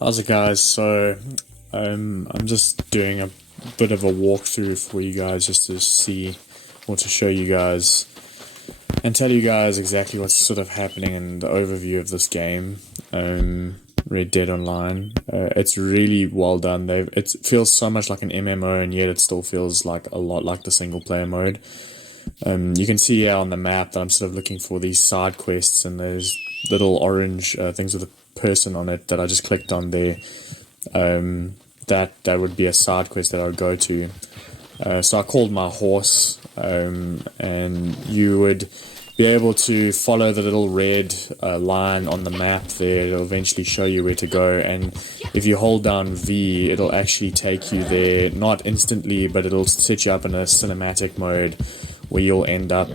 How's it, guys? I'm just doing a bit of a walkthrough for you guys just to see or to show you guys and tell you guys exactly what's sort of happening in the overview of this game, Red Dead Online. It's really well done. It feels so much like an MMO, and yet it still feels like a lot like the single player mode. You can see here on the map that I'm sort of looking for these side quests, and there's little orange things with a person on it that I just clicked on there. That would be a side quest that I would go to. So I called my horse, and you would be able to follow the little red line on the map there. It'll eventually show you where to go, and if you hold down V, it'll actually take you there, not instantly, but it'll set you up in a cinematic mode where you'll end up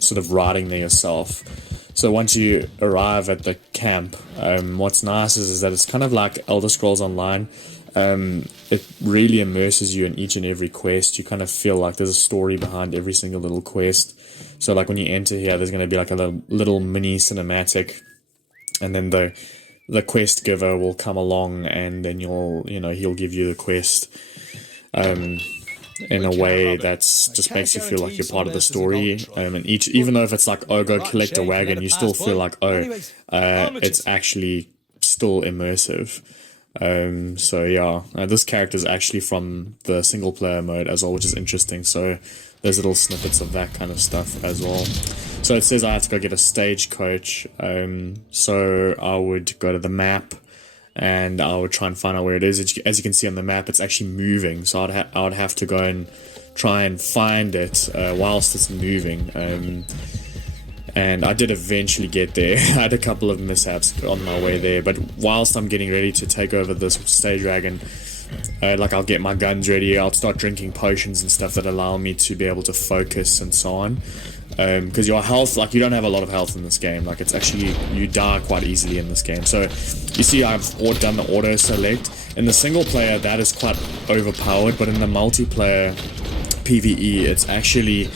sort of riding there yourself. So once you arrive at the camp, what's nice is that it's kind of like Elder Scrolls Online. It really immerses you in each and every quest. You kind of feel like there's a story behind every single little quest. So like when you enter here, there's going to be like a little mini cinematic, and then the quest giver will come along, and then he'll give you the quest in a way that's just makes you feel like you're part of the story. And even though if it's like, oh, go collect a wagon, you still feel like, it's actually still immersive. So yeah, this character is actually from the single player mode as well, which is interesting. So there's little snippets of that kind of stuff as well. So it says I have to go get a stagecoach. So I would go to the map, and I would try and find out where it is. As you can see on the map, it's actually moving. So I would have to go and try and find it whilst it's moving. And I did eventually get there. I had a couple of mishaps on my way there, but whilst I'm getting ready to take over this stage wagon, like I'll get my guns ready, I'll start drinking potions and stuff that allow me to be able to focus and so on. Because your health, like you don't have a lot of health in this game, like it's actually, you die quite easily in this game. So you see I've done the auto select. In the single player that is quite overpowered, but in the multiplayer PvE it's actually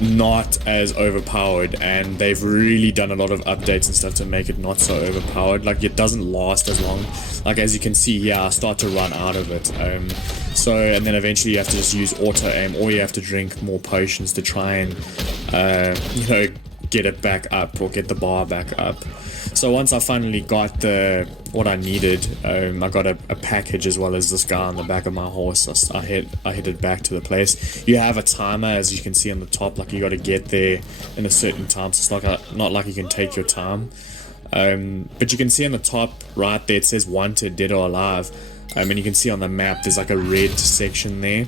not as overpowered, and they've really done a lot of updates and stuff to make it not so overpowered. Like it doesn't last as long. Like as you can see here, I start to run out of it. And then eventually you have to just use auto aim, or you have to drink more potions to try and get it back up, or get the bar back up. So once I finally got what I needed, I got a package as well as this guy on the back of my horse. I headed back to the place. You have a timer, as you can see on the top, like you got to get there in a certain time. So it's not like you can take your time. But you can see on the top right there, it says wanted, dead or alive. And you can see on the map there's like a red section there.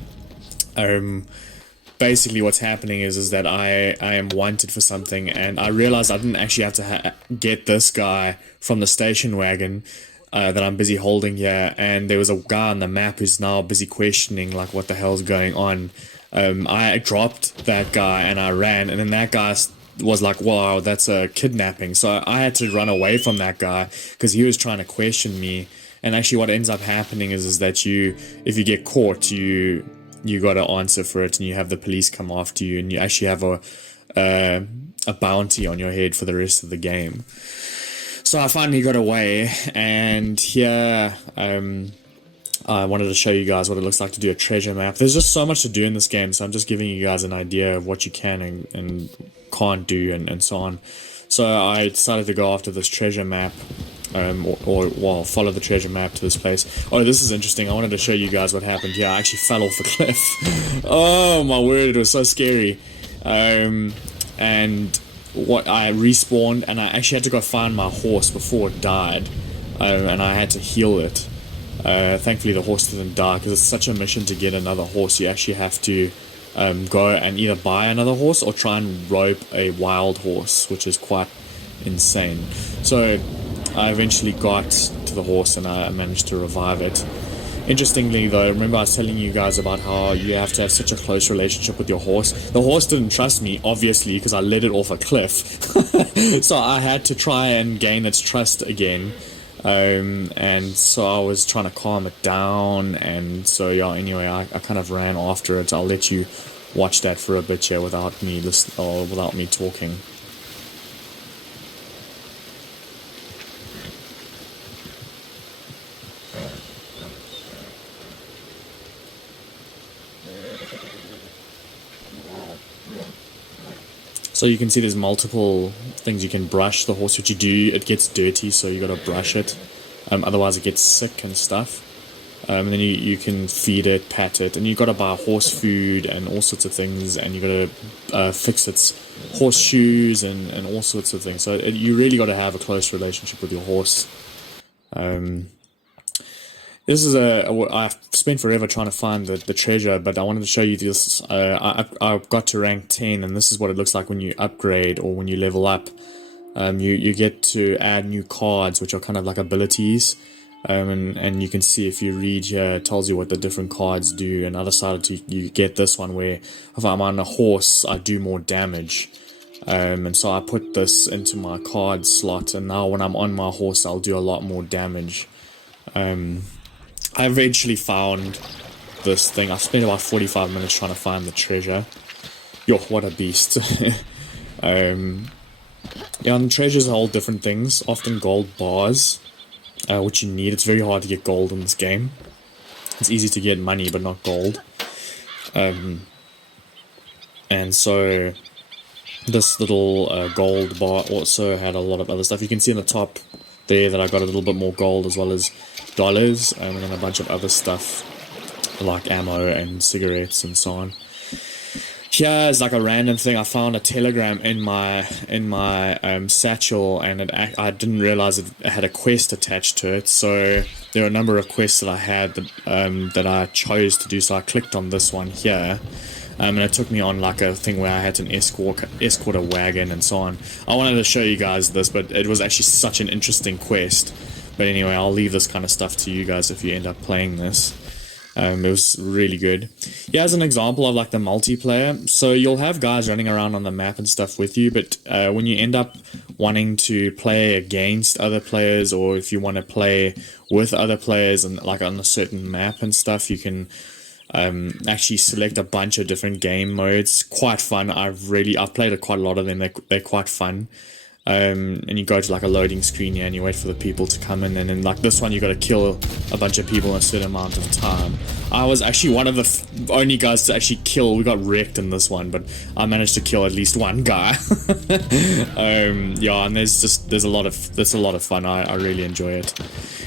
Basically what's happening is that I am wanted for something, and I realized I didn't actually have to get this guy from the station wagon that I'm busy holding here, and there was a guy on the map who's now busy questioning like what the hell's going on. I dropped that guy and I ran, and then that guy was like, wow, that's a kidnapping. So I had to run away from that guy because he was trying to question me. And actually what ends up happening is that if you get caught, you got to answer for it, and you have the police come after you, and you actually have a bounty on your head for the rest of the game. So I finally got away, and here I wanted to show you guys what it looks like to do a treasure map. There's just so much to do in this game, so I'm just giving you guys an idea of what you can and can't do and so on. So I decided to go after this treasure map. Follow the treasure map to this place. Oh, this is interesting. I wanted to show you guys what happened here. I actually fell off the cliff. Oh my word, it was so scary. And I respawned, and I actually had to go find my horse before it died, and I had to heal it. Thankfully the horse didn't die, because it's such a mission to get another horse. You actually have to go and either buy another horse or try and rope a wild horse, which is quite insane. So I eventually got to the horse, and I managed to revive it. Interestingly though, remember I was telling you guys about how you have to have such a close relationship with your horse. The horse didn't trust me, obviously, because I led it off a cliff. So I had to try and gain its trust again. And so I was trying to calm it down, and so yeah, anyway, I kind of ran after it. I'll let you watch that for a bit here without me talking. So you can see there's multiple things you can brush the horse, which you do. It gets dirty, so you gotta brush it. Otherwise it gets sick and stuff. And then you can feed it, pat it, and you gotta buy horse food and all sorts of things, and you gotta fix its horseshoes and all sorts of things. So you really gotta have a close relationship with your horse. This is I've spent forever trying to find the treasure, but I wanted to show you this. I got to rank 10, and this is what it looks like when you upgrade or when you level up. You get to add new cards, which are kind of like abilities. And you can see if you read here, it tells you what the different cards do. And other side, you get this one where if I'm on a horse, I do more damage. And so I put this into my card slot, and now when I'm on my horse, I'll do a lot more damage. I eventually found this thing. I spent about 45 minutes trying to find the treasure. Yo, what a beast. Yeah, and treasures are all different things, often gold bars, which you need. It's very hard to get gold in this game. It's easy to get money, but not gold. And so this little gold bar also had a lot of other stuff. You can see in the top there that I got a little bit more gold as well as dollars, and then a bunch of other stuff like ammo and cigarettes and so on. Here is like a random thing. I found a telegram in my satchel, and I didn't realize it had a quest attached to it. So there are a number of quests that I had that I chose to do. So I clicked on this one here. And it took me on like a thing where I had to escort a wagon and so on. I wanted to show you guys this, but it was actually such an interesting quest. But anyway, I'll leave this kind of stuff to you guys if you end up playing this. It was really good. Yeah, as an example of like the multiplayer, so you'll have guys running around on the map and stuff with you, but when you end up wanting to play against other players, or if you want to play with other players and like on a certain map and stuff, you can actually select a bunch of different game modes. Quite fun. I've played quite a lot of them. They're quite fun. And you go to like a loading screen here and you wait for the people to come in, and then like this one you got to kill a bunch of people in a certain amount of time. I was actually one of the only guys to actually kill. We got wrecked in this one, but I managed to kill at least one guy. Yeah, and there's a lot of fun. I really enjoy it.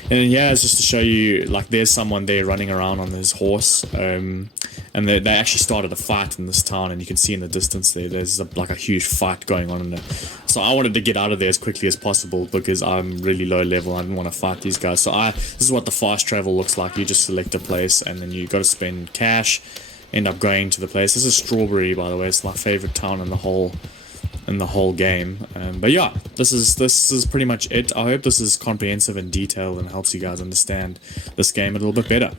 And yeah, it's just to show you, like, there's someone there running around on his horse, and they actually started a fight in this town, and you can see in the distance there's like a huge fight going on in there. So I wanted to get out of there as quickly as possible because I'm really low level. I didn't want to fight these guys. So this is what the fast travel looks like. You just select a place, and then you got to spend cash, end up going to the place. This is Strawberry, by the way. It's my favorite town in the whole game. But yeah, this is pretty much it. I hope this is comprehensive and detailed and helps you guys understand this game a little bit better.